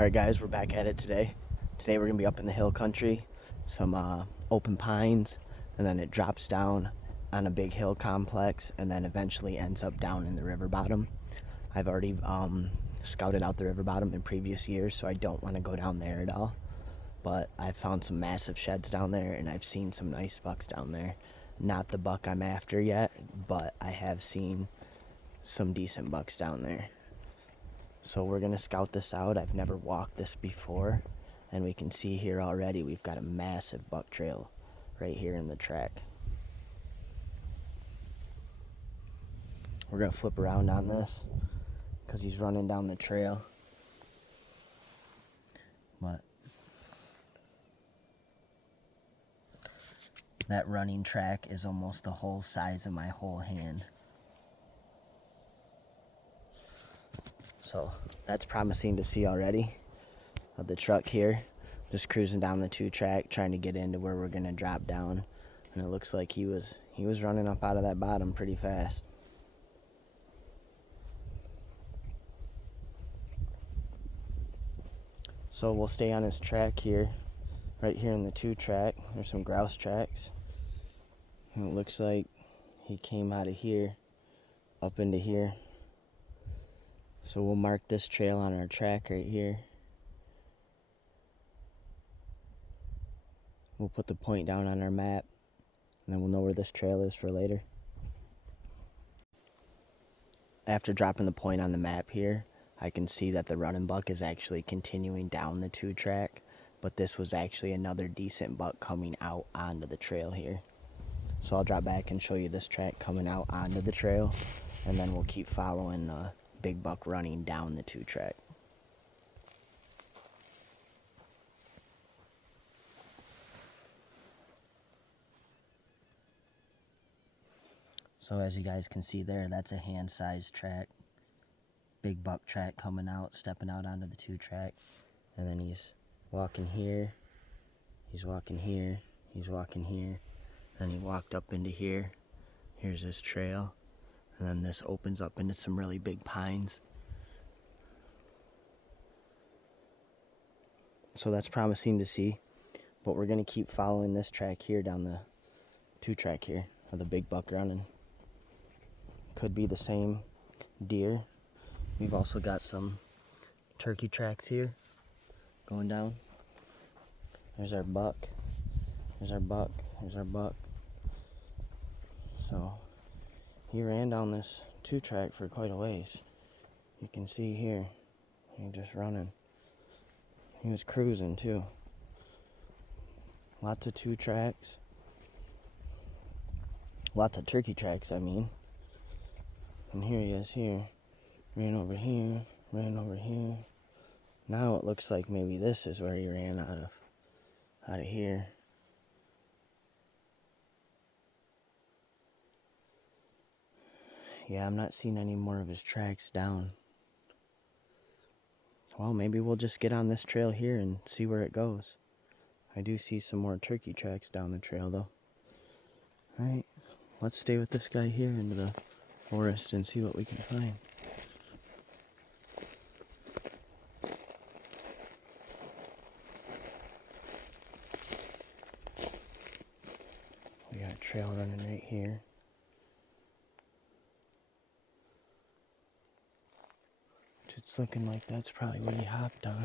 Alright guys, we're back at it today. Today we're going to be up in the hill country, some open pines, and then it drops down on a big hill complex and then eventually ends up down in the river bottom. I've already scouted out the river bottom in previous years, so I don't want to go down there at all. But I've found some massive sheds down there and I've seen some nice bucks down there. Not the buck I'm after yet, but I have seen some decent bucks down there. So we're going to scout this out. I've never walked this before, and we can see here already we've got a massive buck trail right here in the track. We're going to flip around on this because he's running down the trail. But that running track is almost the whole size of my whole hand. So that's promising to see already. Of the truck here, just cruising down the 2-track, trying to get into where we're gonna drop down, and it looks like he was running up out of that bottom pretty fast. So we'll stay on his track here, right here in the 2-track. There's some grouse tracks, and it looks like he came out of here up into here. So we'll mark this trail on our track right here. We'll put the point down on our map, and then we'll know where this trail is for later. After dropping the point on the map here, I can see that the running buck is actually continuing down the 2-track, but this was actually another decent buck coming out onto the trail here. So I'll drop back and show you this track coming out onto the trail, and then we'll keep following the big buck running down the 2-track. So as you guys can see there, that's a hand-sized track. Big buck track coming out, stepping out onto the 2-track. And then he's walking here, he's walking here, he's walking here. Then he walked up into here. Here's his trail. And then this opens up into some really big pines. So that's promising to see. But we're going to keep following this track here down the 2-track here of the big buck running. Could be the same deer. We've also got some turkey tracks here going down. There's our buck. There's our buck. There's our buck. So he ran down this 2-track for quite a ways. You can see here, he just running. He was cruising too. Lots of 2-tracks. Lots of turkey tracks, I mean. And here he is here. Ran over here, ran over here. Now it looks like maybe this is where he ran out of here. Yeah, I'm not seeing any more of his tracks down. Well, maybe we'll just get on this trail here and see where it goes. I do see some more turkey tracks down the trail though. Alright, let's stay with this guy here into the forest and see what we can find. We got a trail running right here. It's looking like that's probably what he hopped on.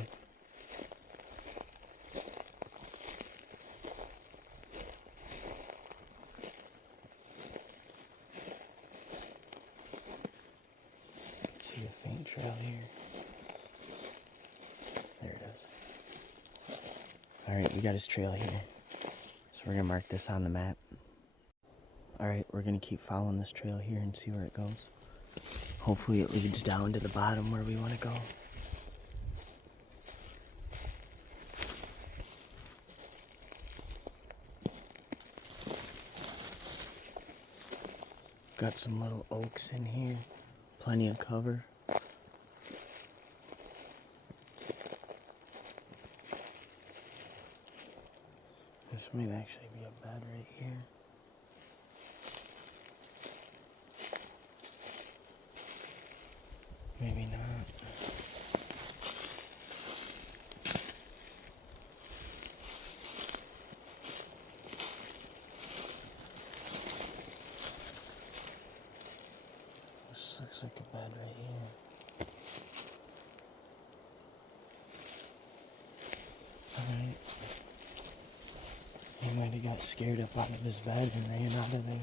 See a faint trail here. There it is. Alright, we got his trail here. So we're going to mark this on the map. Alright, we're going to keep following this trail here and see where it goes. Hopefully it leads down to the bottom where we want to go. Got some little oaks in here. Plenty of cover. This might actually be a bed right here. Maybe not. like a bed right here. Alright. He might have got scared up out of his bed and ran out of there.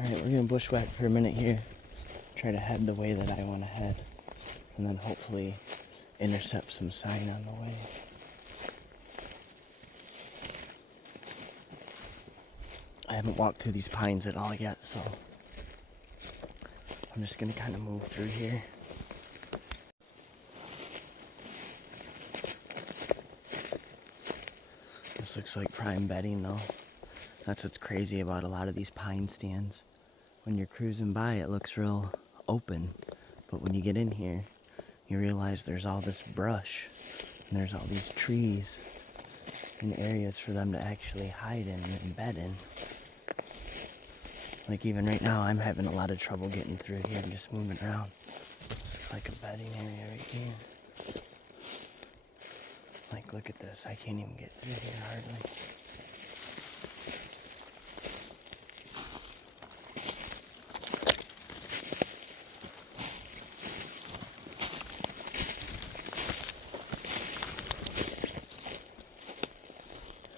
Alright, we're gonna bushwhack for a minute here. Try to head the way that I want to head. And then hopefully intercept some sign on the way. I haven't walked through these pines at all yet, so I'm just gonna kind of move through here. This looks like prime bedding though. That's what's crazy about a lot of these pine stands. When you're cruising by, it looks real open, but when you get in here, you realize there's all this brush, and there's all these trees, and areas for them to actually hide in and bed in. Like even right now, I'm having a lot of trouble getting through here and just moving around. It's like a bedding area right here. Like, look at this. I can't even get through here hardly.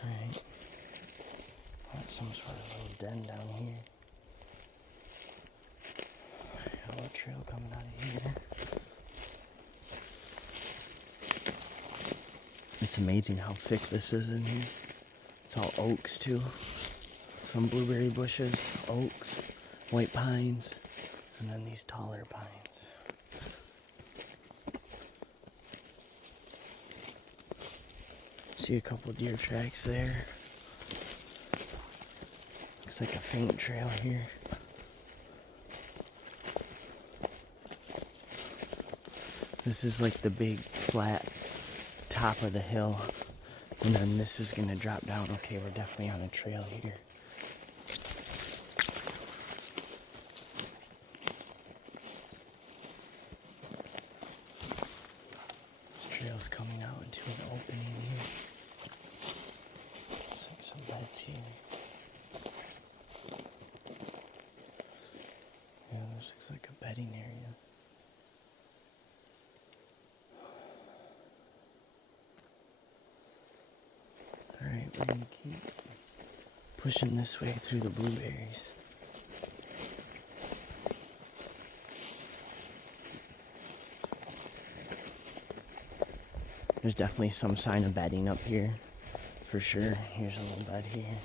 Alright. Got some sort of little den down here. A little trail coming out of here. It's amazing how thick this is in here. It's all oaks too. Some blueberry bushes, oaks, white pines, and then these taller pines. See a couple deer tracks there. Looks like a faint trail here. This is like the big flat top of the hill, and then this is gonna drop down. Okay, we're definitely on a trail here. This trail's coming out into an opening here. Looks like some beds here. Yeah, this looks like a bedding area. Alright, we're gonna keep pushing this way through the blueberries. There's definitely some sign of bedding up here, for sure. Here's a little bed here.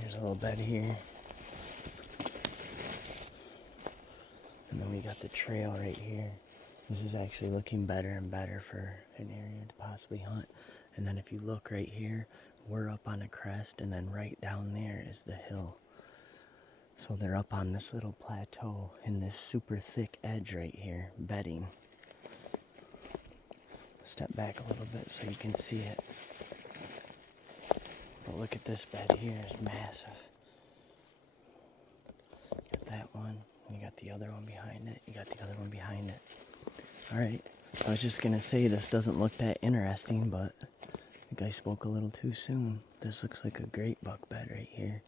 Here's a little bed here. And then we got the trail right here. This is actually looking better and better for an area to possibly hunt. And then if you look right here, we're up on a crest, and then right down there is the hill. So they're up on this little plateau in this super thick edge right here, bedding. Step back a little bit so you can see it. But look at this bed here, it's massive. Got that one, you got the other one behind it, you got the other one behind it. Alright, I was just gonna say this doesn't look that interesting, but I think I spoke a little too soon. This looks like a great buck bed right here.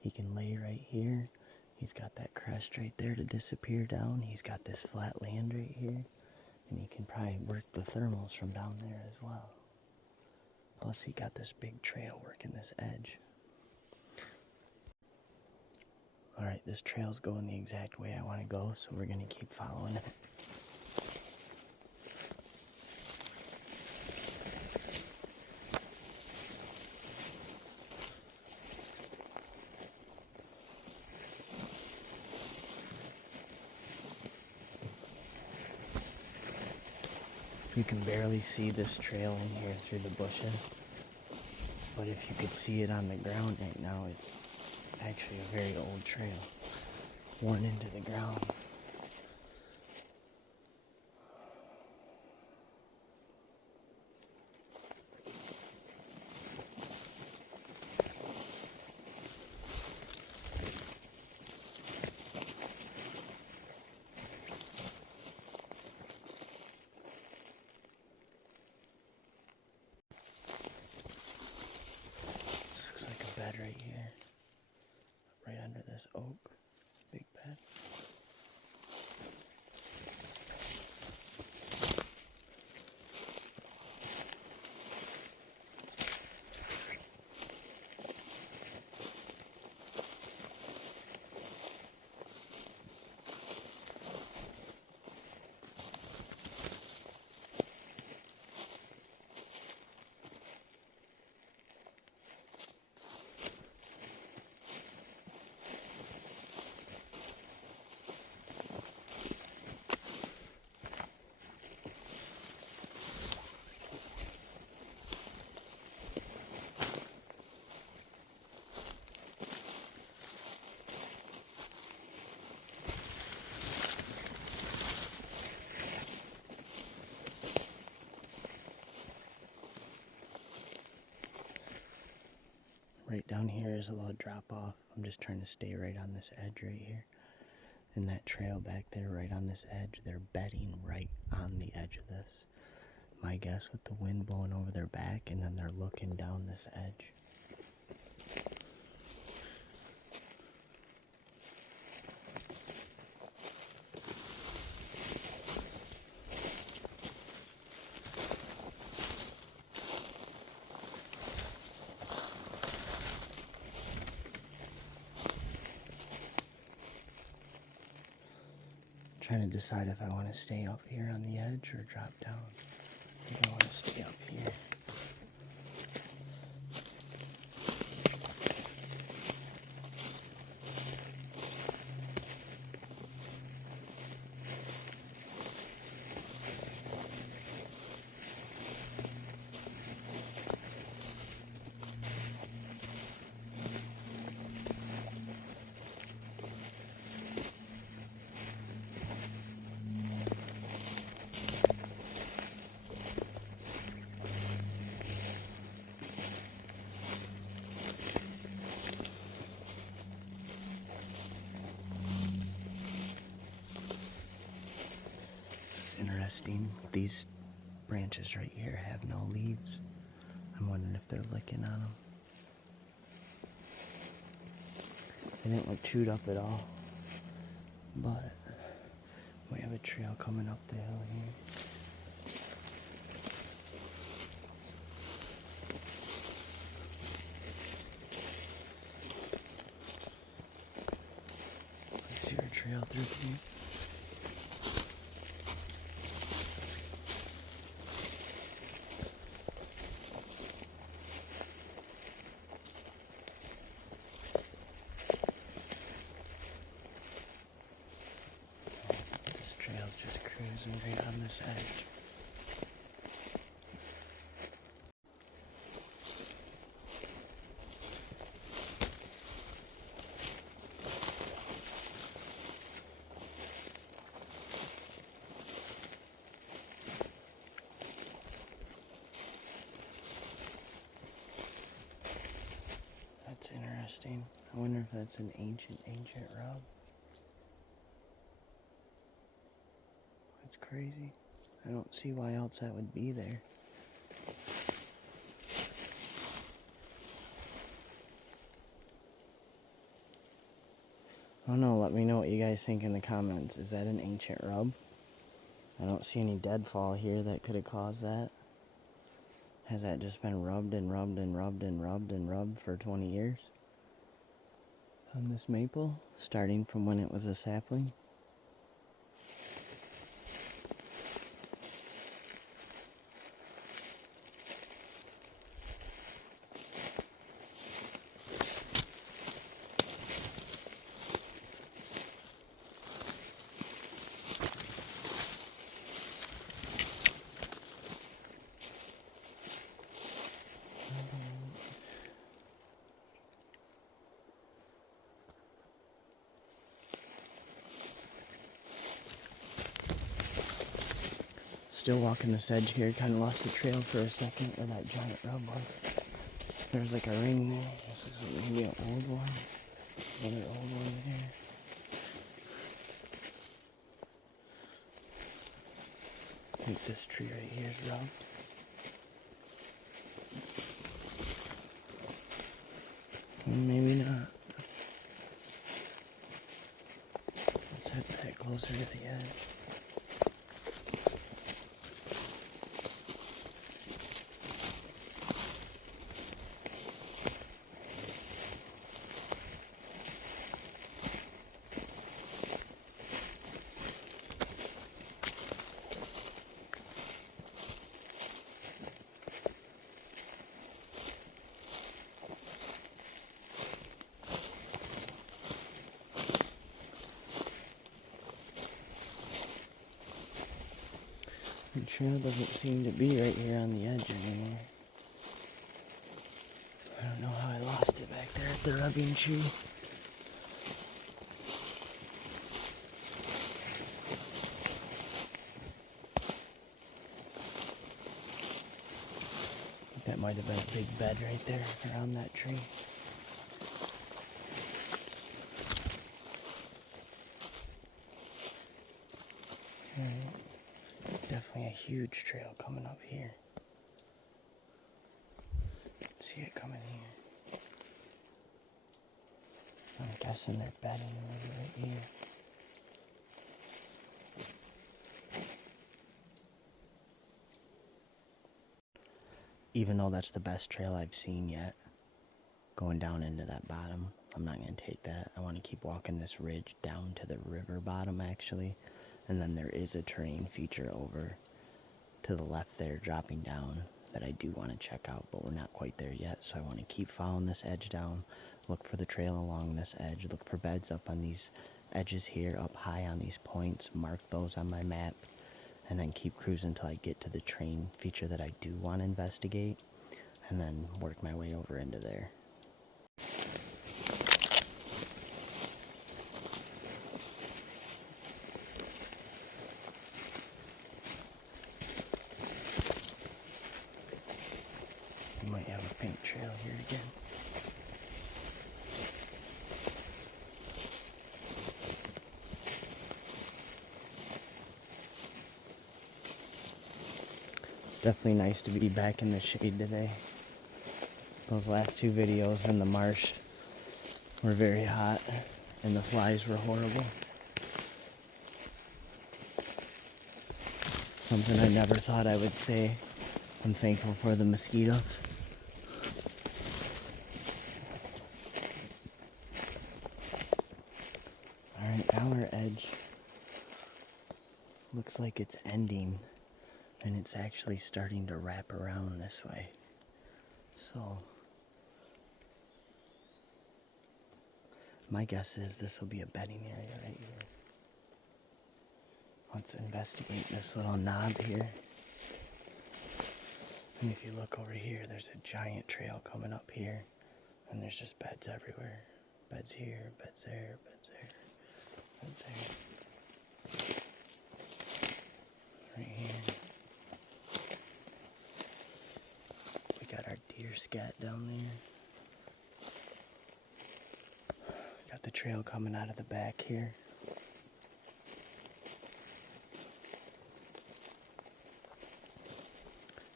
He can lay right here. He's got that crest right there to disappear down. He's got this flat land right here. And he can probably work the thermals from down there as well. Plus he got this big trail working this edge. Alright, this trail's going the exact way I want to go, so we're gonna keep following it. You can barely see this trail in here through the bushes, but if you could see it on the ground right now, it's actually a very old trail, worn into the ground. Right here. oak. Big bed. Right down here is a little drop off. I'm just trying to stay right on this edge right here. And that trail back there right on this edge, they're bedding right on the edge of this. My guess with the wind blowing over their back, and then they're looking down this edge. Trying to decide if I want to stay up here on the edge or drop down. I think I want to stay up here. Interesting. These branches right here have no leaves. I'm wondering if they're licking on them. They didn't look chewed up at all. But we have a trail coming up the hill here. Let's see our trail through here. Right on this edge. That's interesting. I wonder if that's an ancient rub. That's crazy. I don't see why else that would be there. I don't know, let me know what you guys think in the comments. Is that an ancient rub? I don't see any deadfall here that could have caused that. Has that just been rubbed and rubbed and rubbed and rubbed and rubbed for 20 years? On this maple, starting from when it was a sapling? Still walking this edge here, kind of lost the trail for a second where that giant rub was. There's like a ring there. This is maybe an old one. Another old one there. I think this tree right here is rubbed. Maybe not. closer to the edge. The trail doesn't seem to be right here on the edge anymore. I don't know how I lost it back there at the rubbing tree. I think that might have been a big bed right there around that tree. Definitely a huge trail coming up here. See it coming here. I'm guessing they're bedding right here. Even though that's the best trail I've seen yet, going down into that bottom, I'm not going to take that. I want to keep walking this ridge down to the river bottom actually. And then there is a terrain feature over to the left there dropping down that I do want to check out, but we're not quite there yet. So I want to keep following this edge down, look for the trail along this edge, look for beds up on these edges here, up high on these points, mark those on my map, and then keep cruising until I get to the terrain feature that I do want to investigate, and then work my way over into there. We might have a paint trail here again. It's definitely nice to be back in the shade today. Those last two videos in the marsh were very hot and the flies were horrible. Something I never thought I would say. I'm thankful for the mosquitoes. Alright, now our edge looks like it's ending and it's actually starting to wrap around this way. So my guess is this will be a bedding area right here. Let's investigate this little knob here. And if you look over here, there's a giant trail coming up here. And there's just beds everywhere. Beds here, beds there, beds there, beds there. Right here. We got our deer scat down there. Got the trail coming out of the back here.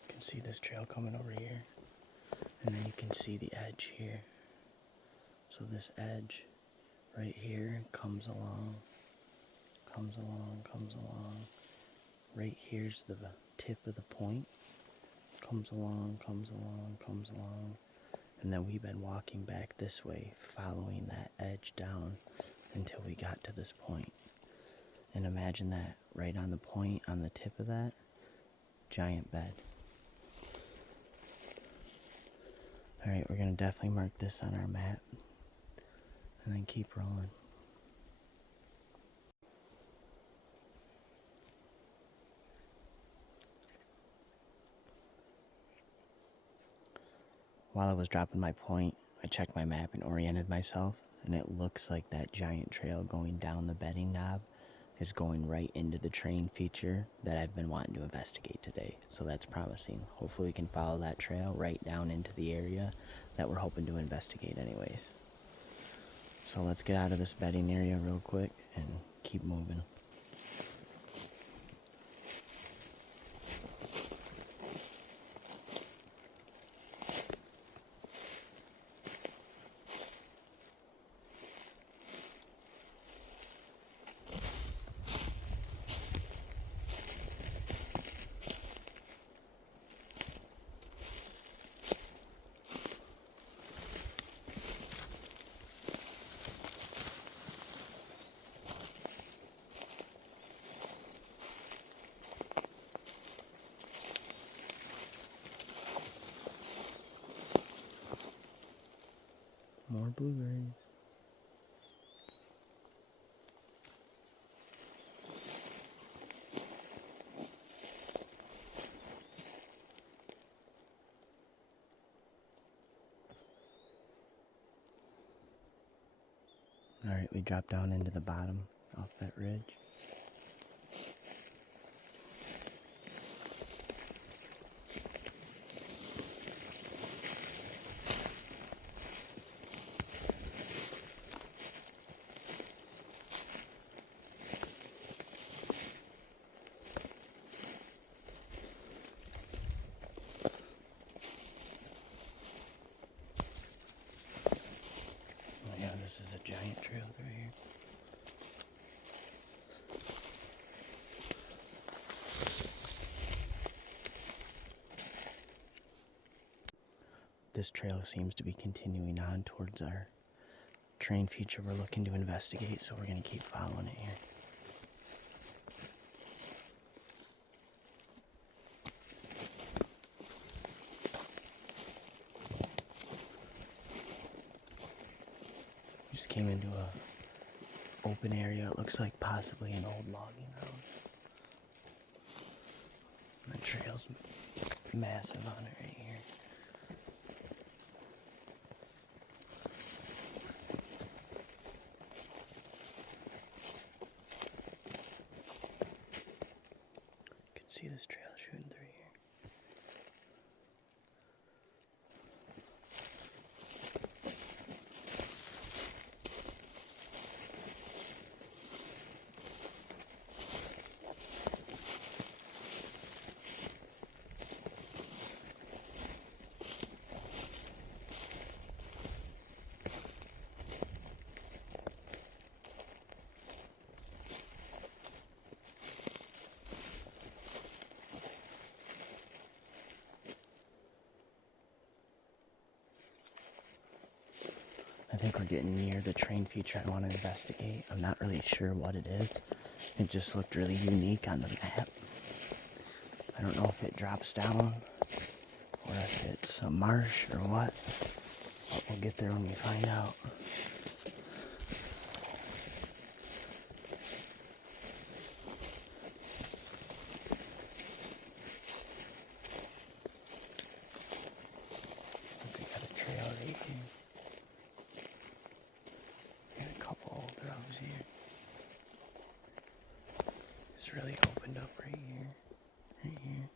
You can see this trail coming over here. And then you can see the edge here. So this edge right here comes along. Right here's the tip of the point. Comes along. And then we've been walking back this way, following that edge down until we got to this point. And imagine that, right on the point, on the tip of that, giant bed. Alright, we're going to definitely mark this on our map. And then keep rolling. While I was dropping my point, I checked my map and oriented myself, and it looks like that giant trail going down the bedding knob is going right into the terrain feature that I've been wanting to investigate today. So that's promising. Hopefully we can follow that trail right down into the area that we're hoping to investigate anyways. So let's get out of this bedding area real quick and keep moving. More blueberries. Alright, we dropped down into the bottom off that ridge. Oh yeah, this is a giant trail through here. This trail seems to be continuing on towards our terrain feature we're looking to investigate, so we're going to keep following it here. Just came into a open area. It looks like possibly an old logging road. The trail's massive on it right here. You can see this trail shooting through here. I think we're getting near the terrain feature I want to investigate. I'm not really sure what it is. It just looked really unique on the map. I don't know if it drops down or if it's a marsh or what. But we'll get there when we find out. We got a trail right here. And a couple old rows here. It's really opened up right here. Right here.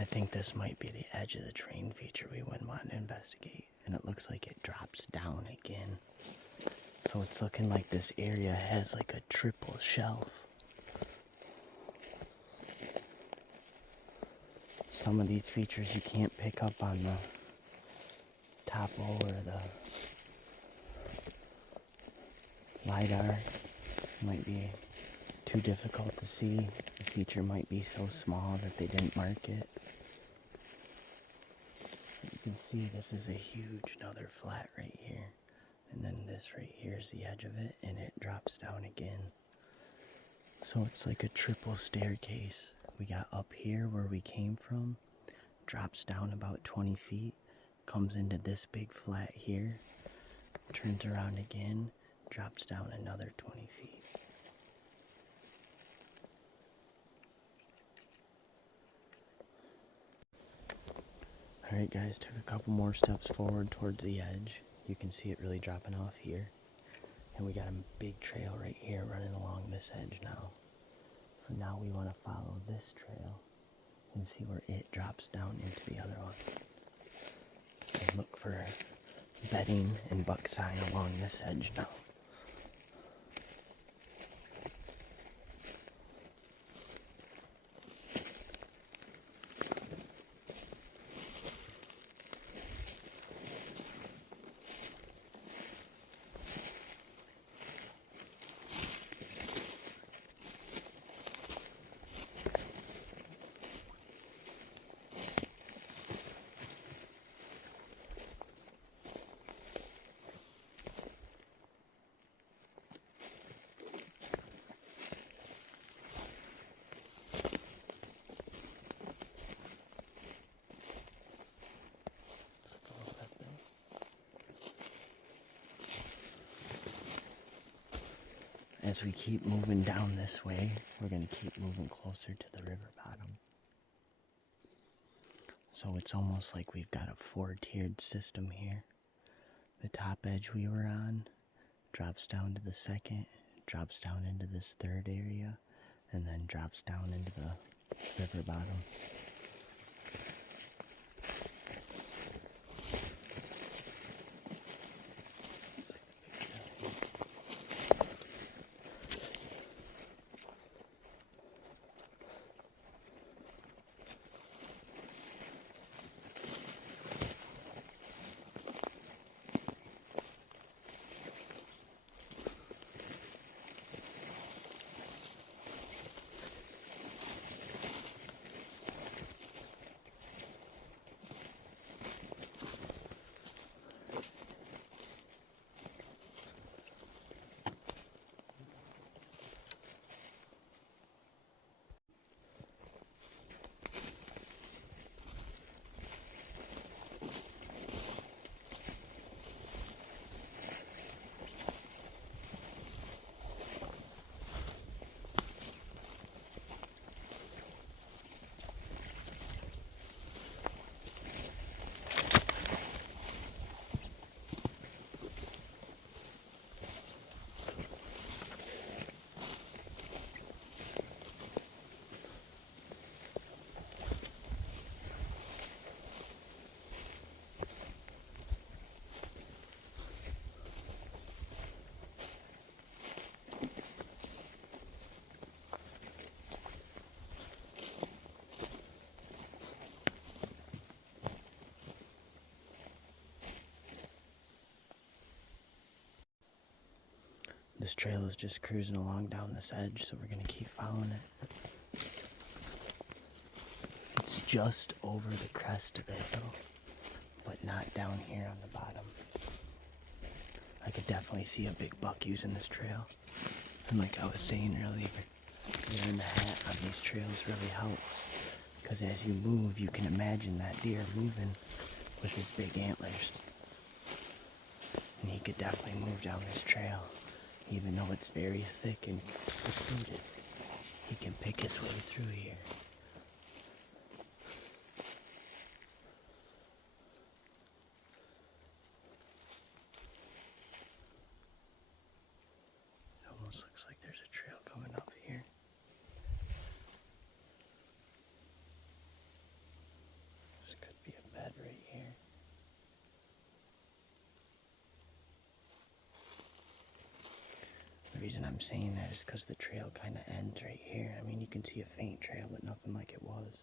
I think this might be the edge of the terrain feature we would want to investigate. And it looks like it drops down again. So it's looking like this area has like a triple shelf. Some of these features you can't pick up on the topo or the LiDAR. It might be too difficult to see. The feature might be so small that they didn't mark it. You can see this is a huge another flat right here. And then this right here is the edge of it, and it drops down again. So it's like a triple staircase. We got up here where we came from, drops down about 20 feet, comes into this big flat here, turns around again, drops down another 20 feet. Alright guys, took a couple more steps forward towards the edge. You can see it really dropping off here. And we got a big trail right here running along this edge now. So now we want to follow this trail and see where it drops down into the other one. And look for bedding and buck sign along this edge now. as we keep moving down this way, we're going to keep moving closer to the river bottom. So it's almost like we've got a four-tiered system here. The top edge we were on drops down to the second, drops down into this third area, and then drops down into the river bottom. This trail is just cruising along down this edge, so we're going to keep following it. It's just over the crest of the hill, but not down here on the bottom. I could definitely see a big buck using this trail. And like I was saying earlier, wearing the hat on these trails really helps. Because as you move, you can imagine that deer moving with his big antlers. And he could definitely move down this trail. Even though it's very thick and secluded, he can pick his way through here. It almost looks like there's a trail coming up here. This could be a bed right here. The reason I'm saying that is because the trail kind of ends right here. I mean, you can see a faint trail, but nothing like it was.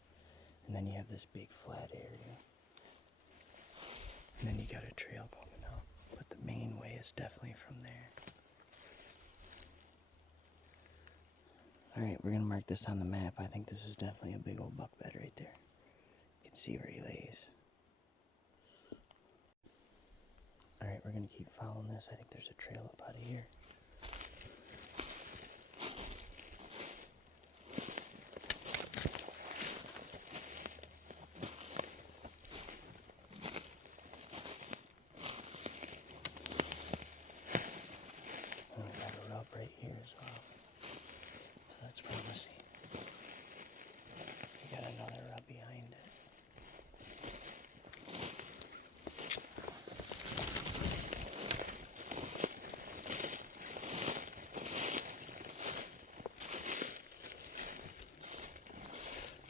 And then you have this big flat area. And then you got a trail coming up. But the main way is definitely from there. Alright, we're going to mark this on the map. I think this is definitely a big old buck bed right there. You can see where he lays. Alright, we're going to keep following this. I think there's a trail up out of here. Right here as well. So that's promising. We got another rub behind it.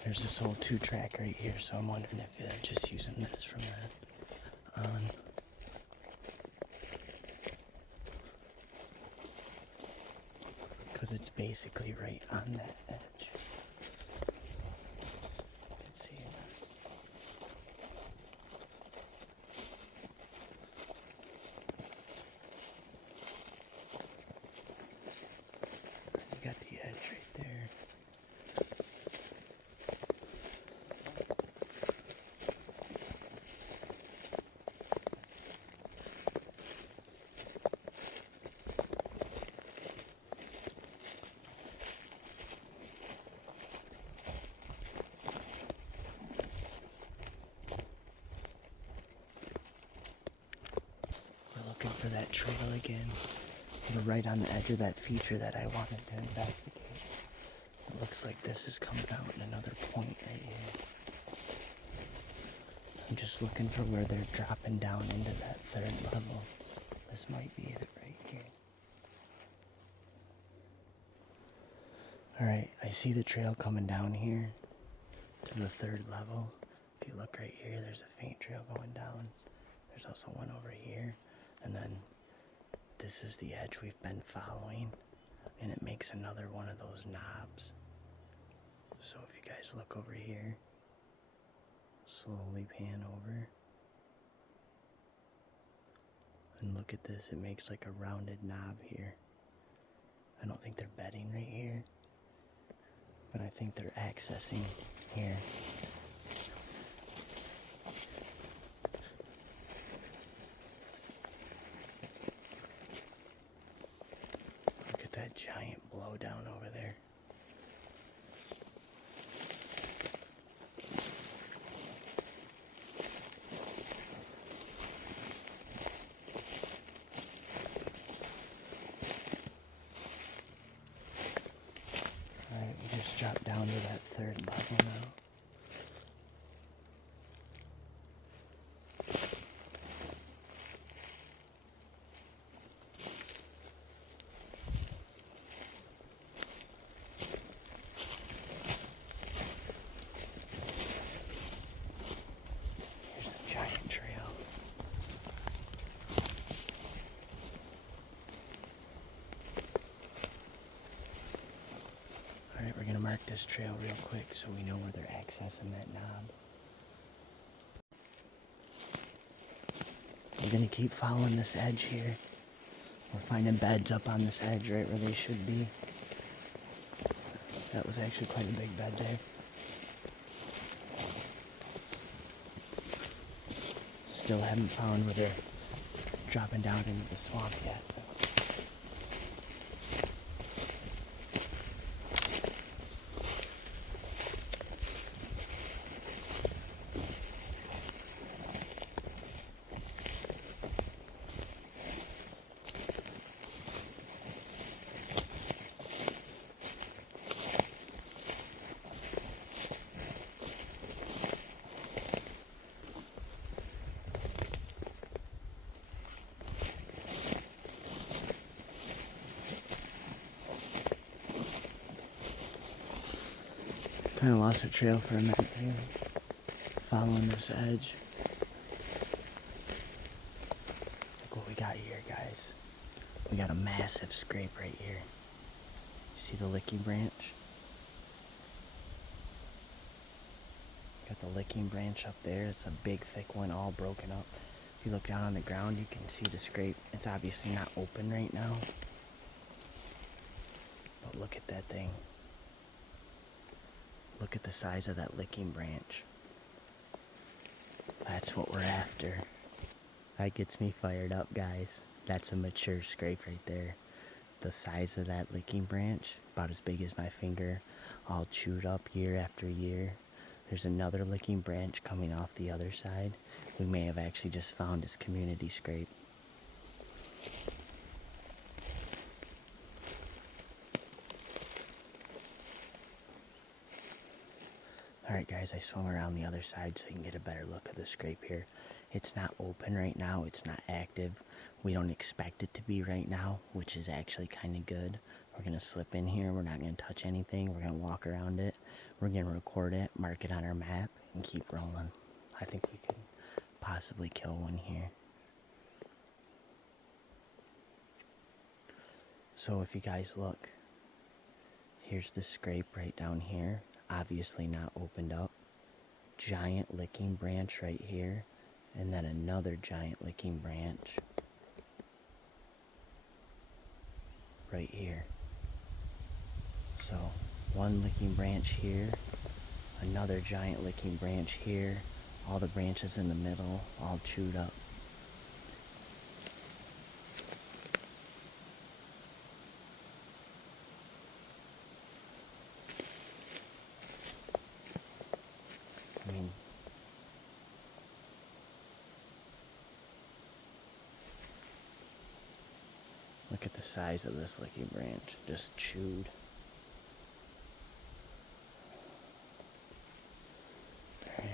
There's this old 2-track right here, so I'm wondering if they're just using this from that on. Because it's basically right on that edge. You can see it. You got the edge right there. For that trail again. We're right on the edge of that feature that I wanted to investigate. It looks like this is coming out in another point right here. I'm just looking for where they're dropping down into that third level. This might be it right here. Alright, I see the trail coming down here to the third level. If you look right here, there's a faint trail going down. There's also one over here. And then this is the edge we've been following. And it makes another one of those knobs. So if you guys look over here, slowly pan over. And look at this, it makes like a rounded knob here. I don't think they're bedding right here, but I think they're accessing here. Look at that giant blowdown over there. Alright, we just dropped down to that third level now. Here's the giant trail. Alright, we're gonna mark this trail real quick so we know where they're accessing that knob. We're gonna keep following this edge here. We're finding beds up on this edge right where they should be. That was actually quite a big bed there. Still haven't found where they're dropping down into the swamp yet. Kind of lost the trail for a minute there, following this edge. Look what we got here, guys. We got a massive scrape right here. You see the licking branch? Got the licking branch up there. It's a big, thick one, all broken up. If you look down on the ground, you can see the scrape. It's obviously not open right now. But look at that thing. Look at the size of that licking branch. That's what we're after. That gets me fired up, guys. That's a mature scrape right there. The size of that licking branch, about as big as my finger, all chewed up year after year. There's another licking branch coming off the other side. We may have actually just found his community scrape. Alright guys, I swung around the other side so you can get a better look at the scrape here. It's not open right now, it's not active. We don't expect it to be right now, which is actually kind of good. We're going to slip in here, we're not going to touch anything, we're going to walk around it. We're going to record it, mark it on our map, and keep rolling. I think we could possibly kill one here. So if you guys look, here's the scrape right down here. Obviously not opened up. Giant licking branch right here, and then another giant licking branch right here. So one licking branch here, another giant licking branch here, all the branches in the middle all chewed up. I mean, Look at the size of this licky branch, just chewed. Alright,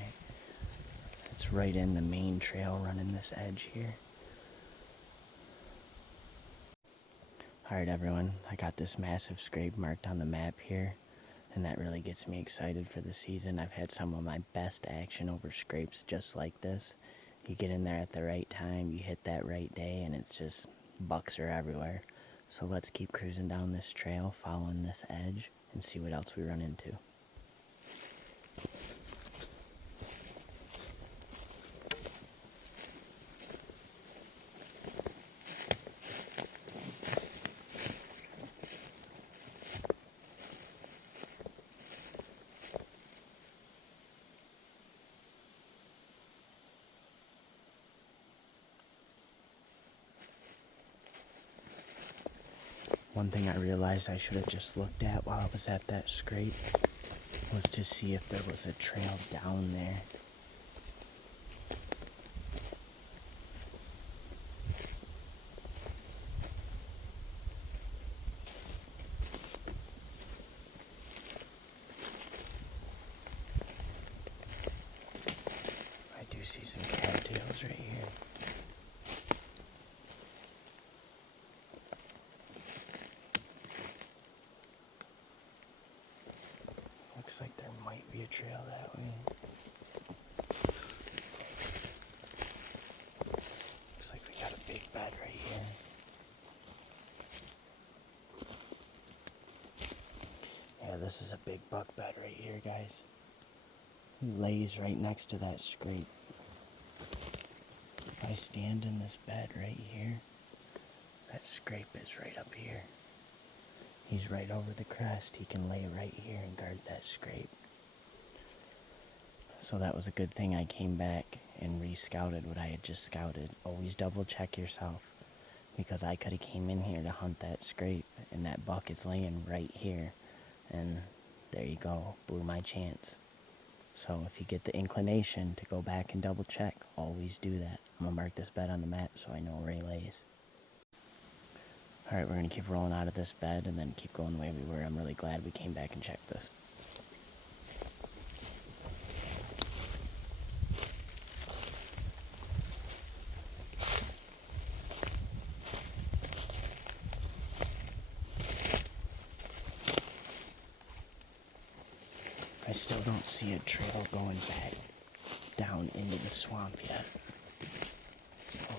it's right in the main trail running this edge here. Alright everyone, I got this massive scrape marked on the map here, and that really gets me excited for the season. I've had some of my best action over scrapes just like this. You get in there at the right time, you hit that right day, and it's just bucks are everywhere. So let's keep cruising down this trail, following this edge, and see what else we run into. One thing I realized I should have just looked at while I was at that scrape was to see if there was a trail down there. I do see some cattails right here. Looks like there might be a trail that way. Looks like we got a big bed right here. Yeah, this is a big buck bed right here, guys. He lays right next to that scrape. If I stand in this bed right here, that scrape is right up here. He's right over the crest. He can lay right here and guard that scrape. So that was a good thing I came back and re-scouted what I had just scouted. Always double check yourself, because I could have came in here to hunt that scrape and that buck is laying right here. And there you go, blew my chance. So if you get the inclination to go back and double check, always do that. I'm gonna mark this bed on the map so I know where he lays. Alright, we're going to keep rolling out of this bed and then keep going the way we were. I'm really glad we came back and checked this. I still don't see a trail going back down into the swamp yet. So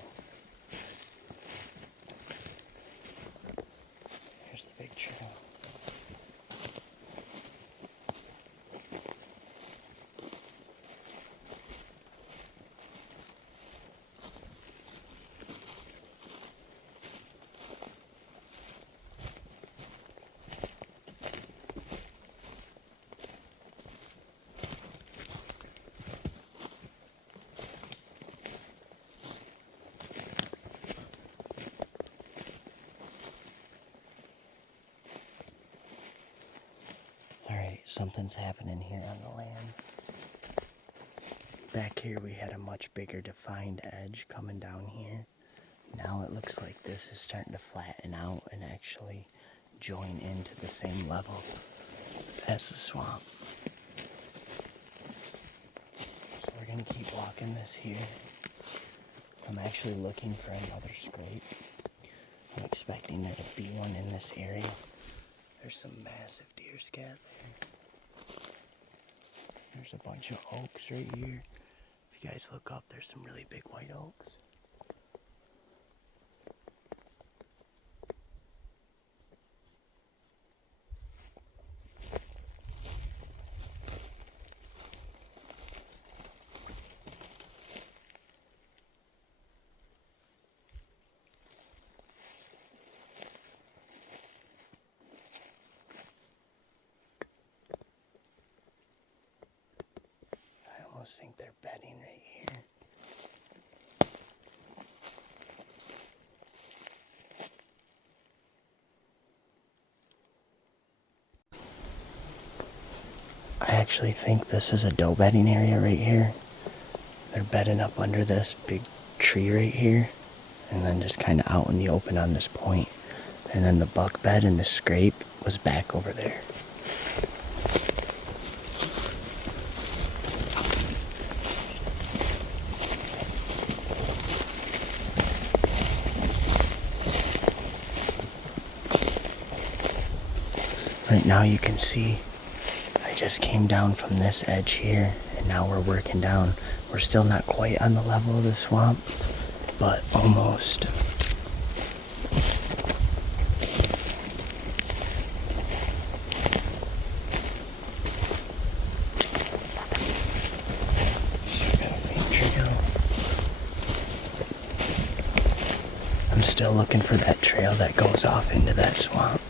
here's the big trail. Something's happening here on the land. Back here we had a much bigger defined edge coming down here. Now it looks like this is starting to flatten out and actually join into the same level as the swamp. So we're gonna keep walking this here. I'm actually looking for another scrape. I'm expecting there to be one in this area. There's some massive deer scat there. There's a bunch of oaks right here. If you guys look up, there's some really big white oaks. I almost think they're bedding right here. I actually think this is a doe bedding area right here. They're bedding up under this big tree right here, and then just kind of out in the open on this point. And then the buck bed and the scrape was back over there. Right now you can see I just came down from this edge here, and now we're working down. We're still not quite on the level of the swamp, but almost. I'm still looking for that trail that goes off into that swamp.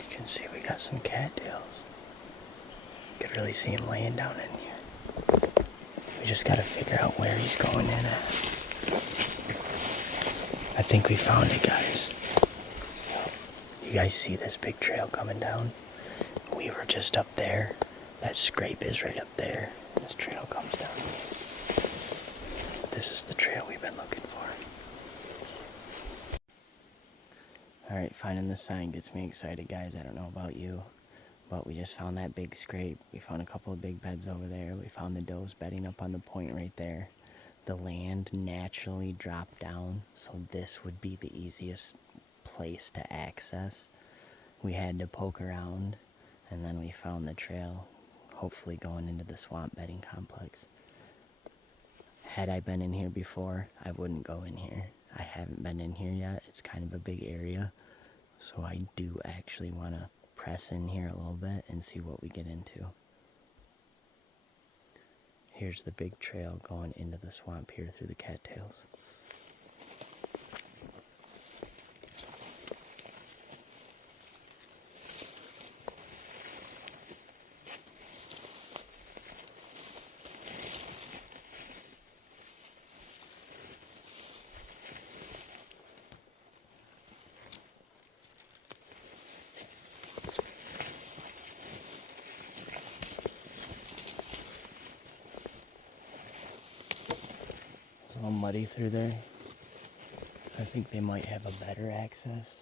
You can see we got some cattails. You could really see him laying down in here. We just gotta figure out where he's going in at. I think we found it, guys. You guys see this big trail coming down? We were just up there. That scrape is right up there. This trail comes down. This is the trail we've been looking for. Alright, finding this sign gets me excited, guys. I don't know about you, but we just found that big scrape. We found a couple of big beds over there. We found the does bedding up on the point right there. The land naturally dropped down, so this would be the easiest place to access. We had to poke around, and then we found the trail, hopefully going into the swamp bedding complex. Had I been in here before, I wouldn't go in here. I haven't been in here yet. It's kind of a big area, so I do actually want to press in here a little bit and see what we get into. Here's the big trail going into the swamp here through the cattails. It's a little muddy through there. I think they might have a better access,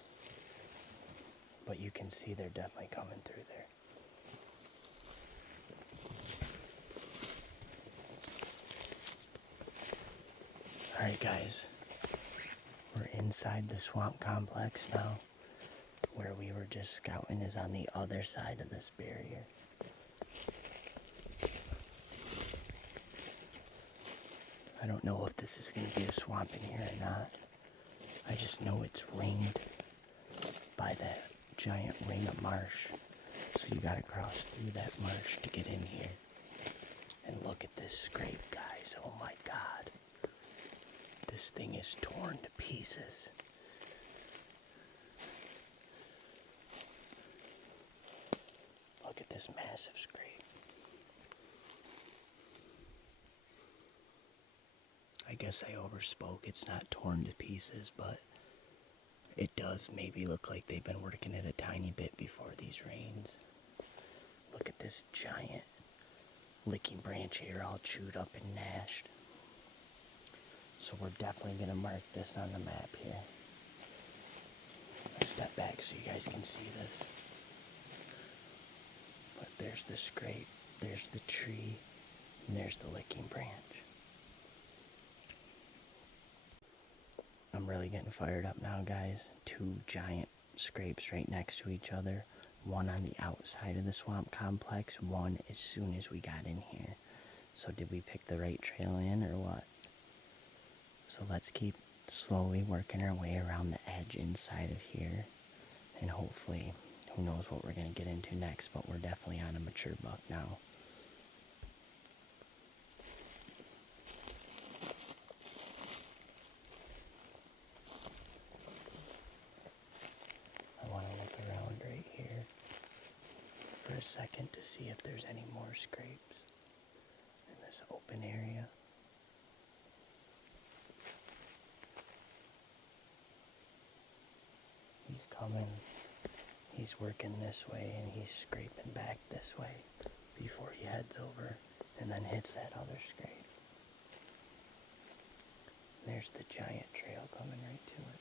but you can see they're definitely coming through there. Alright guys, we're inside the swamp complex now. Where we were just scouting is on the other side of this barrier. I don't know if this is going to be a swamp in here or not. I just know it's ringed by that giant ring of marsh. So you gotta cross through that marsh to get in here. And look at this scrape, guys. Oh my God. This thing is torn to pieces. Look at this massive scrape. I guess I overspoke. It's not torn to pieces, but it does maybe look like they've been working it a tiny bit before these rains. Look at this giant licking branch here, all chewed up and gnashed. So we're definitely going to mark this on the map here. I'll step back so you guys can see this. But there's the scrape, there's the tree, and there's the licking branch. I'm really getting fired up now, guys. Two giant scrapes right next to each other. One on the outside of the swamp complex, one as soon as we got in here. So did we pick the right trail in or what? So let's keep slowly working our way around the edge inside of here. And hopefully, who knows what we're going to get into next, but we're definitely on a mature buck now. I want to look around right here for a second to see if there's any more scrapes in this open area. coming. He's working this way and he's scraping back this way before he heads over and then hits that other scrape. There's the giant trail coming right to it.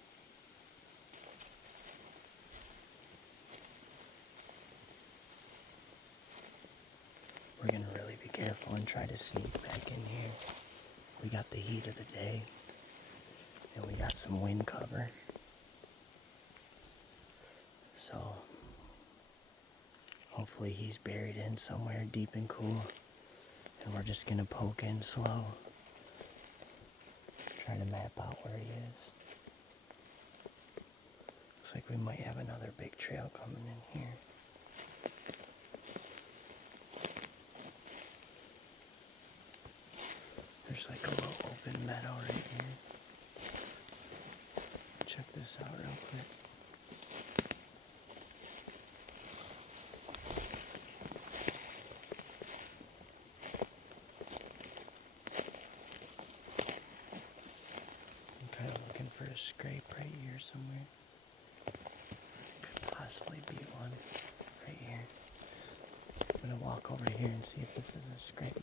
We're gonna really be careful and try to sneak back in here. We got the heat of the day and we got some wind cover. So hopefully he's buried in somewhere deep and cool and we're just gonna poke in slow. Try to map out where he is. Looks like we might have another big trail coming in here. There's like a little open meadow right here. Check this out real quick. I'm kind of looking for a scrape right here somewhere. Could possibly be one right here. I'm gonna walk over here and see if this is a scrape.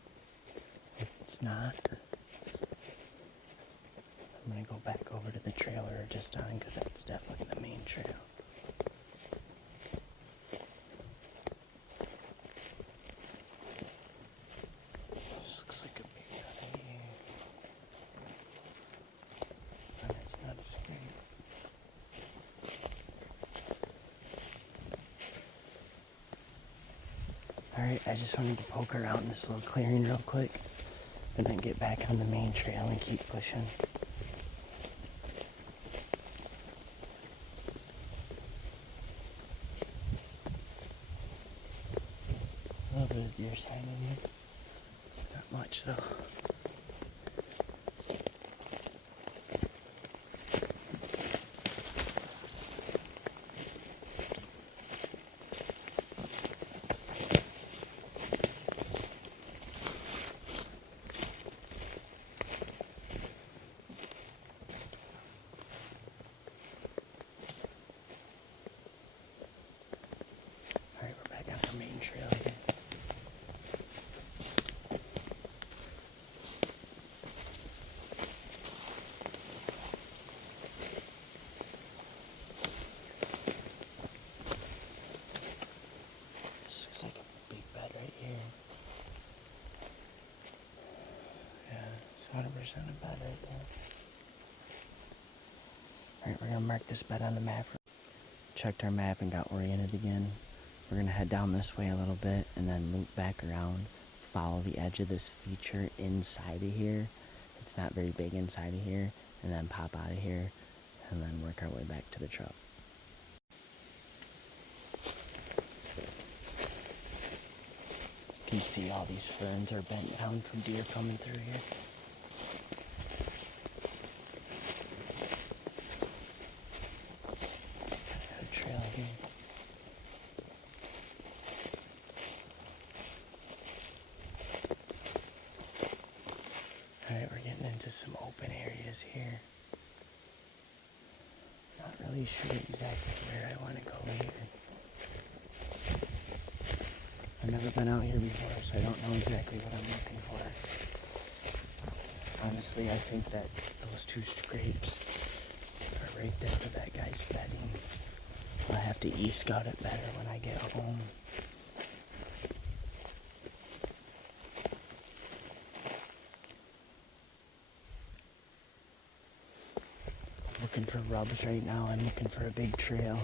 If it's not, I'm gonna go back over to the trail we were just on because that's definitely the main trail. This looks like a big nut here. And it's not a scrape. Alright, I just wanted to poke around this little clearing real quick and then get back on the main trail and keep pushing. A little bit of deer sign in here. Not much though. Alright, we're back on our main trail here. This looks like a big bed right here. Yeah, it's 100% a bed right there. Alright, we're gonna mark this bed on the map. Checked our map and got oriented again. We're gonna head down this way a little bit and then loop back around, follow the edge of this feature inside of here. It's not very big inside of here, and then pop out of here and then work our way back to the truck. You can see all these ferns are bent down from deer coming through here. Got a trail here. Alright, we're getting into some open areas here. Not really sure exactly where I want to go either. I've never been out here before, so I don't know exactly what I'm looking for. Honestly, I think that those two scrapes are right there for that guy's bedding. I'll have to e-scout it better when I get home. Looking for rubs right now. I'm looking for a big trail.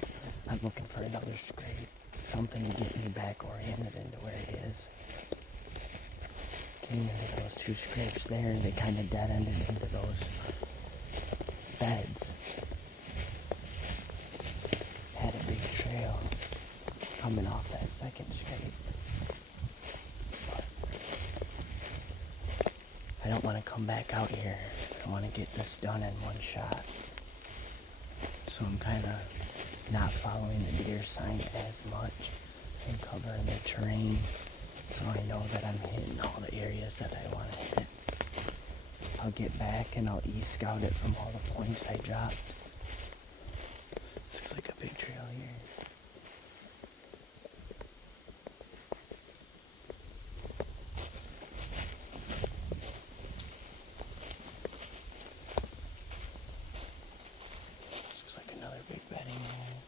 I'm looking for another scrape. Something to get me back oriented into where he is. Came into those two scrapes there and they kind of dead-ended into those beds. Had a big trail coming off that second scrape. But I don't want to come back out here. I want to get this done in one shot. So I'm kind of not following the deer sign as much and covering the terrain so I know that I'm hitting all the areas that I want to hit. I'll get back and I'll e-scout it from all the points I dropped. This Looks like a big trail here. This looks like another big bedding hole.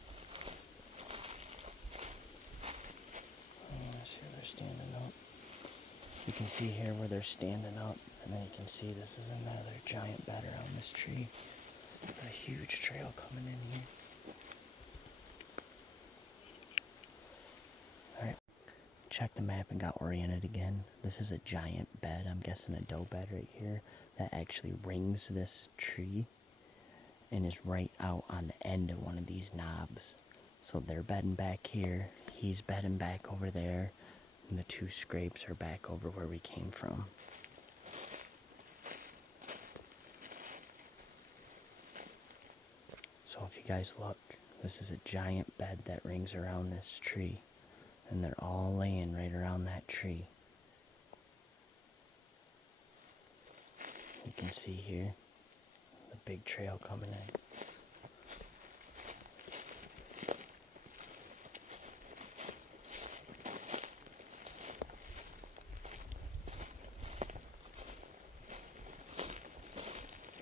Let's see where they're standing up. You can see here where they're standing up, and then you can see this is another giant bed around this tree. A huge trail coming in here. Alright, check the map and got oriented again. This is a giant bed, I'm guessing a doe bed right here, that actually rings this tree and is right out on the end of one of these knobs. So they're bedding back here, he's bedding back over there, and the two scrapes are back over where we came from. So if you guys look, this is a giant bed that rings around this tree, and they're all laying right around that tree. You can see here the big trail coming in.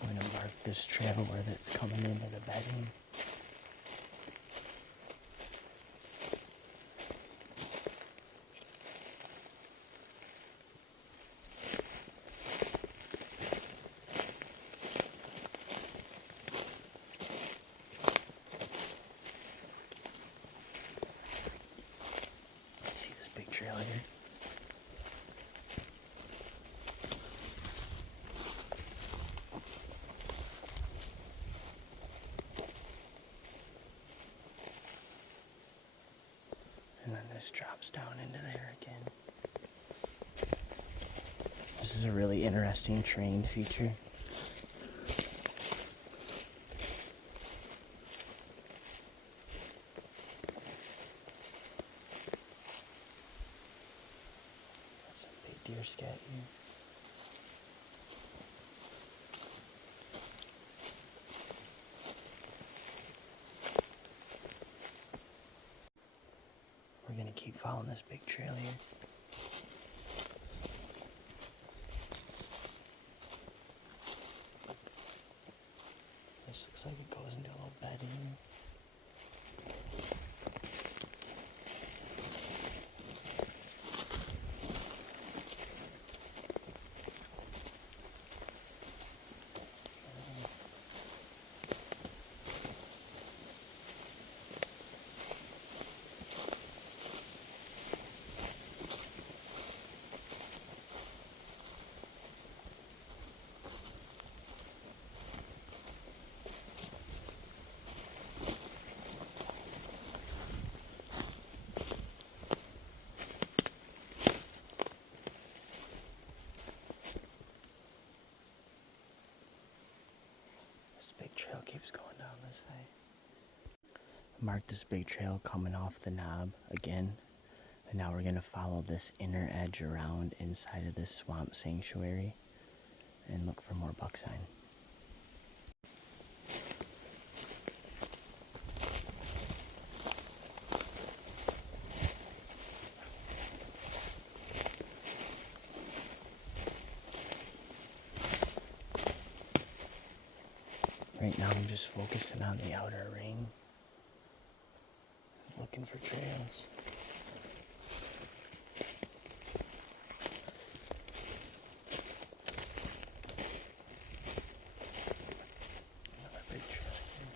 I'm going to mark this trail where that's coming into the bedding. See this big trail here? And then this drops down into there again. This is a really interesting terrain feature. There's some big deer scat here. We're gonna keep following this big trail here. This looks like it goes into a little bed here. Big trail keeps going down this way. Mark this big trail coming off the knob again, and now we're gonna follow this inner edge around inside of this swamp sanctuary and look for more buck sign. Right now I'm just focusing on the outer ring, looking for trails. Another big trail here.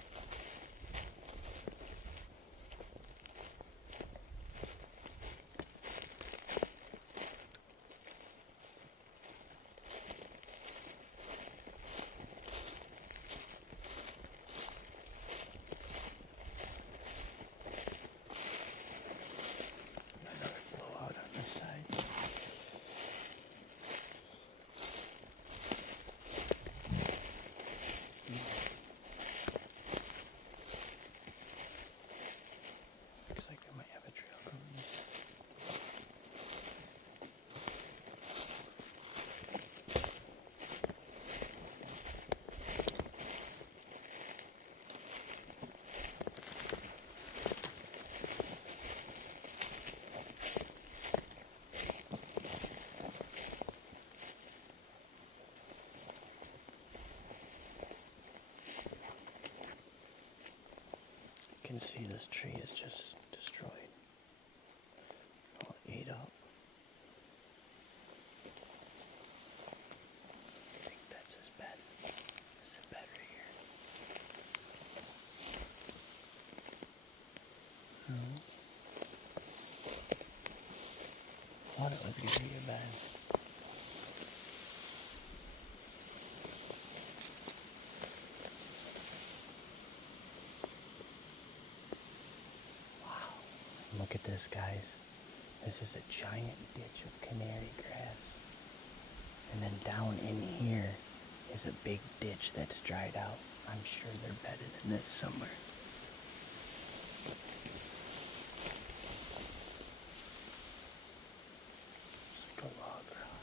can see this tree is just destroyed. All ate up. I think that's his bed. It's a bed right here. Thought it was gonna be a bed. Look at this, guys. This is a giant ditch of canary grass. And then down in here is a big ditch that's dried out. I'm sure they're bedded in this somewhere. It's like a log rock.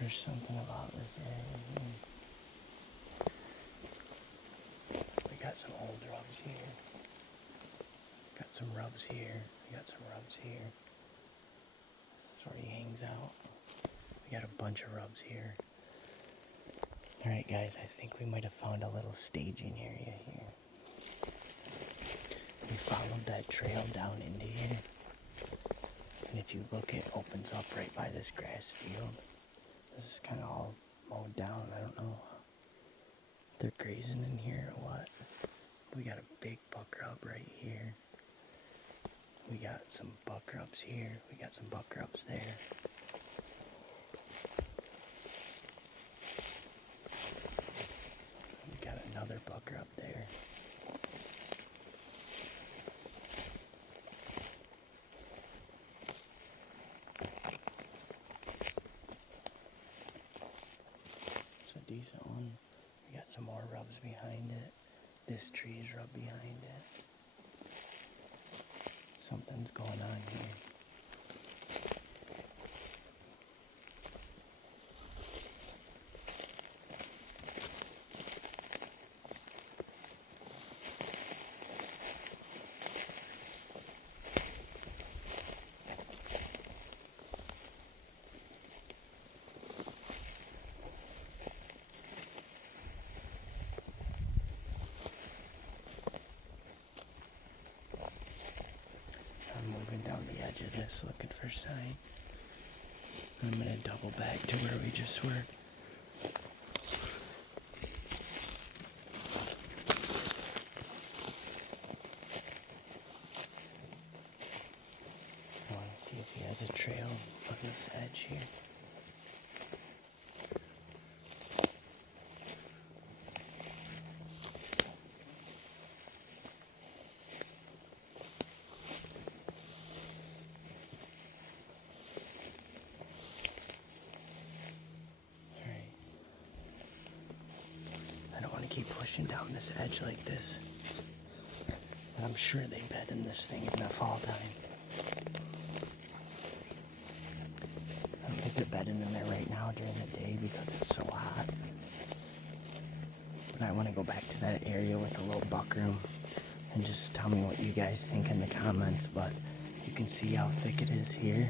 There's something about this area here. We got some old rubs here. Got some rubs here. We got some rubs here. This is where he hangs out. We got a bunch of rubs here. Alright guys, I think we might have found a little staging area here. We followed that trail down into here. And if you look, it opens up right by this grass field. This is kind of all mowed down. I don't know if they're grazing in here or what. We got a big buck rub right here. We got some buck rubs here. We got some buck rubs there. We got another buck rub there. Decent one. We got some more rubs behind it. This tree is rubbed behind it. Something's going on here. Down the edge of this looking for sign. I'm gonna double back to where we just were. I want to see if he has a trail on this edge here. Keep pushing down this edge like this. But I'm sure they bed in this thing in the fall time. I don't think they're bedding in there right now during the day because it's so hot. But I want to go back to that area with the little buck room and just tell me what you guys think in the comments. But you can see how thick it is here.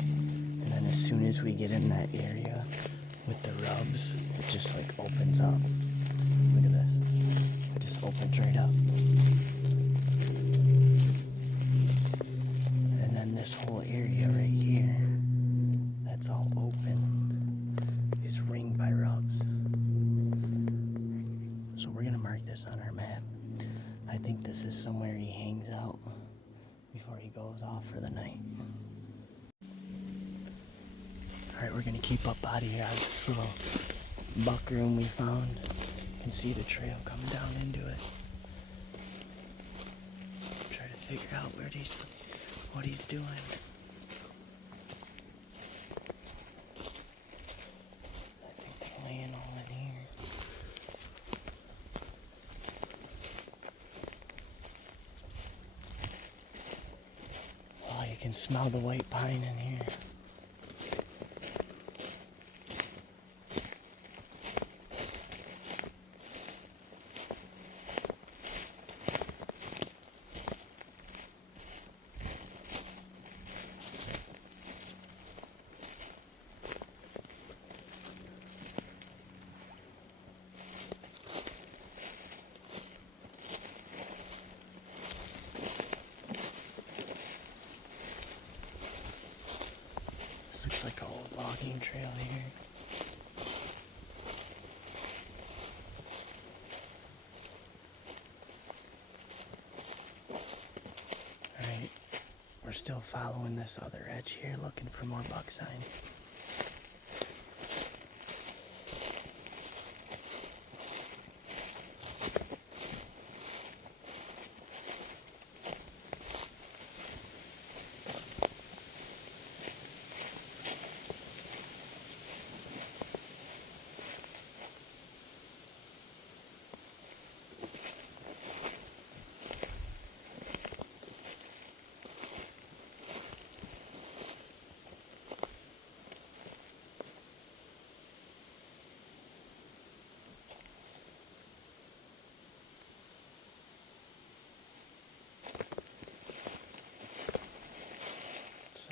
And then as soon as we get in that area with the rubs, it just like opens up. Look at this. It just opens right up. And then this whole area right here, that's all open, is ringed by rubs. So we're gonna mark this on our map. I think this is somewhere he hangs out before he goes off for the night. Alright, we're gonna keep up out of here out of this little buck room we found. You can see the trail coming down into it. Try to figure out what he's doing. I think they're laying all in here. Oh, you can smell the white pine in here. trail here. Alright, we're still following this other edge here, looking for more buck sign.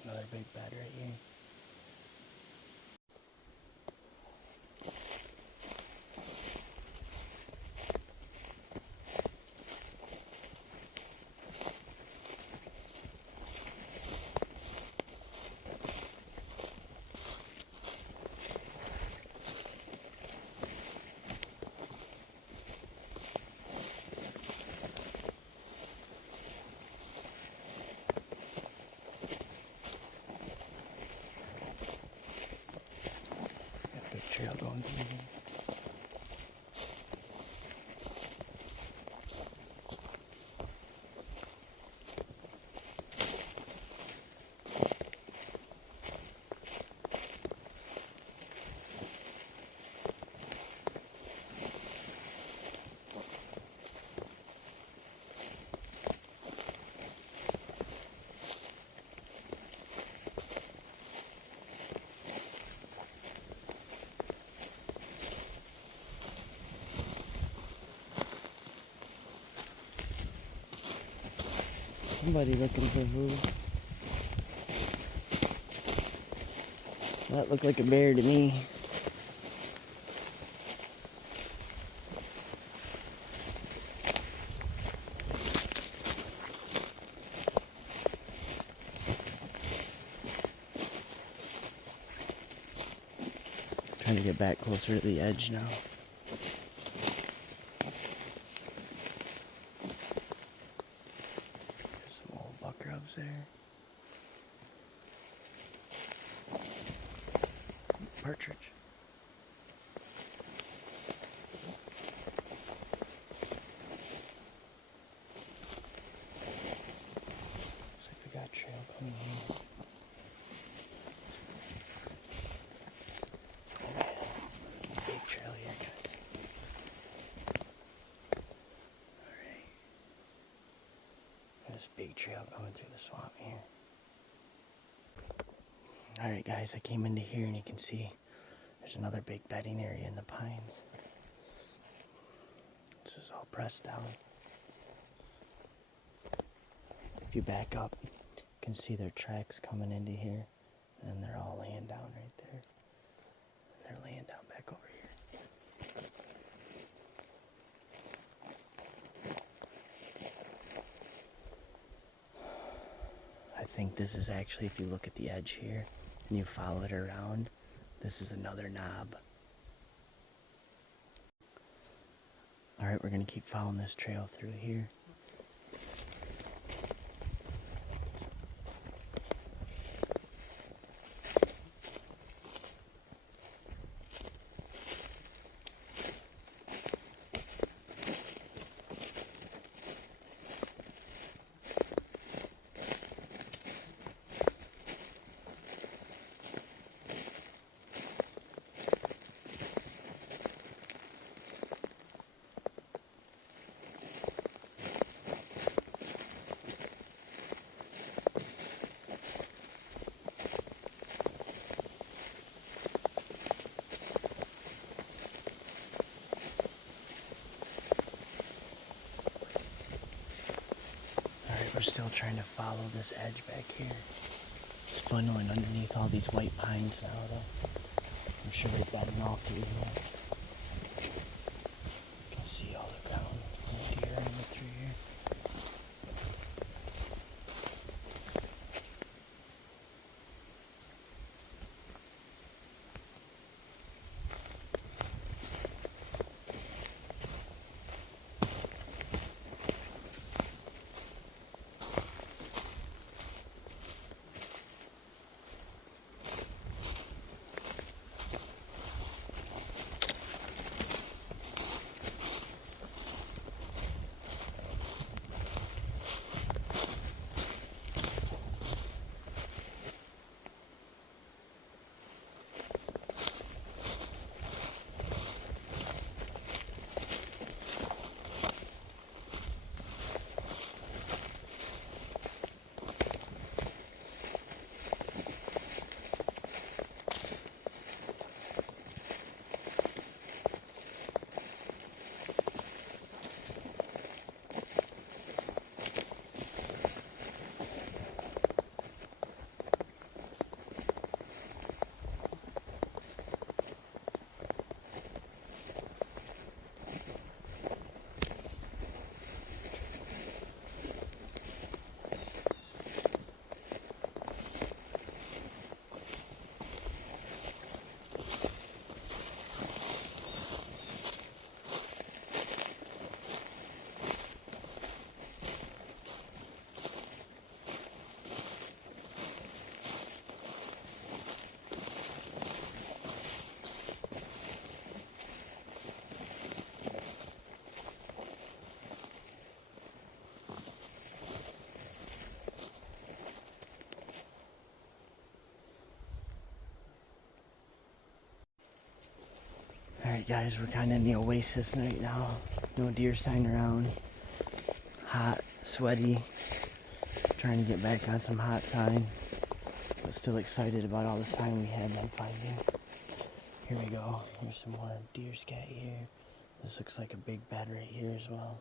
Another big bed right here. Trail going through here. Somebody looking for food. That looked like a bear to me. Trying to get back closer to the edge now. There. Partridge. Looks like we got a trail coming in. Big trail here, guys. Alright. This big trail coming through the swamp here. Alright guys, I came into here and you can see there's another big bedding area in the pines. This is all pressed down. If you back up, you can see their tracks coming into here, and they're all laying down right there. And they're laying down back over here. I think this is actually, if you look at the edge here and you follow it around, this is another knob. Alright, we're going to keep following this trail through here. We're still trying to follow this edge back here. It's funneling underneath all these white pines now, though. I'm sure they're bedding all through here. You can see all the ground from deer in through here. Alright guys, we're kind of in the oasis right now. No deer sign around. Hot, sweaty. Trying to get back on some hot sign. But still excited about all the sign we have been finding. Here we go. Here's some more deer scat here. This looks like a big bed right here as well.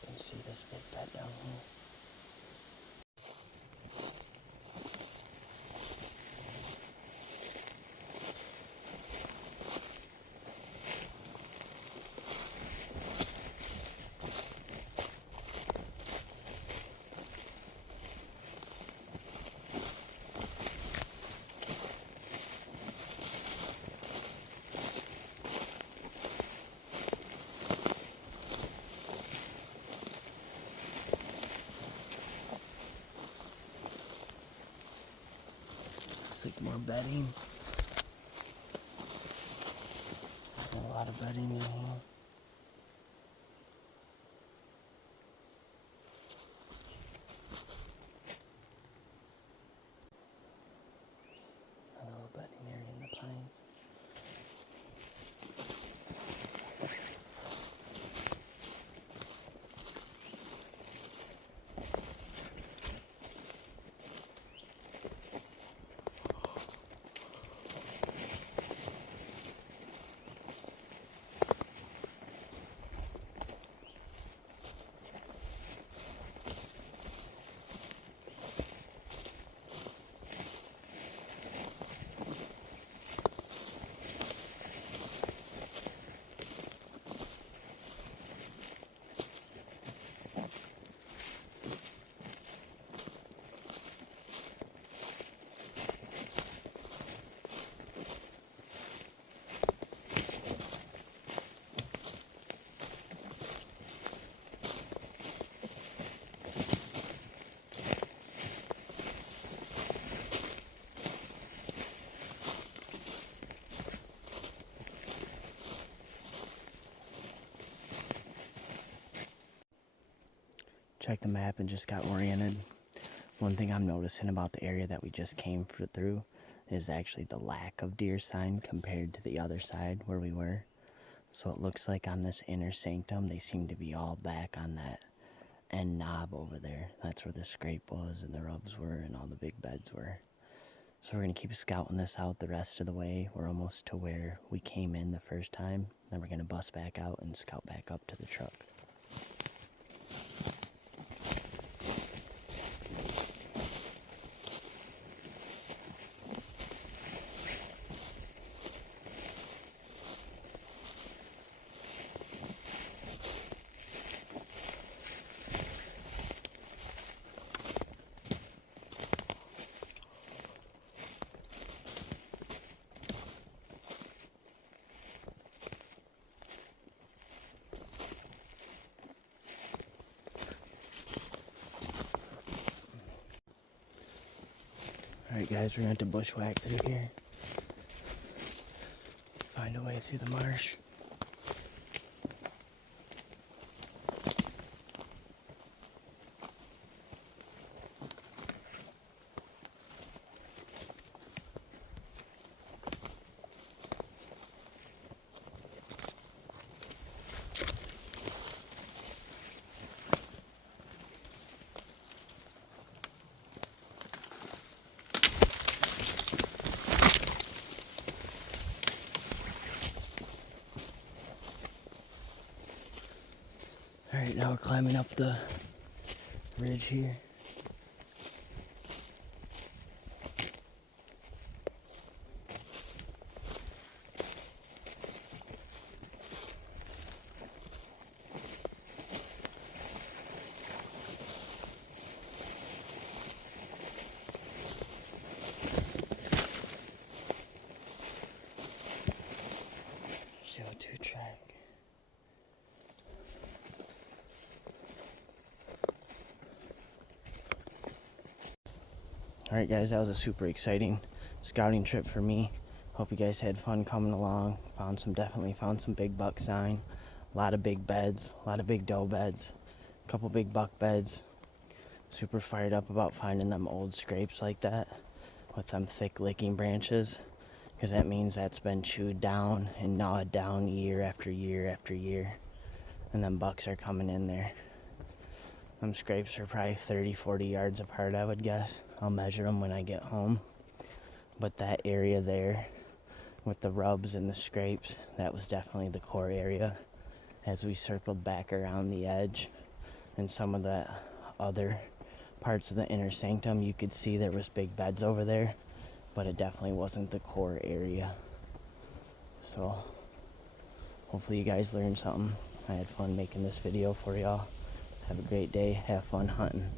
You can see this big bed down here. Looks like more bedding. Got a lot of bedding in here. A little bedding area in the pines. Check the map and just got oriented. One thing I'm noticing about the area that we just came through is actually the lack of deer sign compared to the other side where we were. So it looks like on this inner sanctum, they seem to be all back on that end knob over there. That's where the scrape was and the rubs were and all the big beds were. So we're going to keep scouting this out the rest of the way. We're almost to where we came in the first time. Then we're going to bust back out and scout back up to the truck. Alright guys, we're going to have to bushwhack through here. Find a way through the marsh. Alright, now we're climbing up the ridge here. CO2 track. Alright guys, that was a super exciting scouting trip for me. Hope you guys had fun coming along. Definitely found some big buck sign. A lot of big beds, a lot of big doe beds, a couple big buck beds. Super fired up about finding them old scrapes like that with them thick licking branches, because that means that's been chewed down and gnawed down year after year after year, and them bucks are coming in there. Them scrapes are probably 30-40 yards apart, I would guess. I'll measure them when I get home. But that area there with the rubs and the scrapes, that was definitely the core area. As we circled back around the edge and some of the other parts of the inner sanctum, you could see there was big beds over there, but it definitely wasn't the core area. So hopefully you guys learned something. I had fun making this video for y'all. Have a great day. Have fun hunting.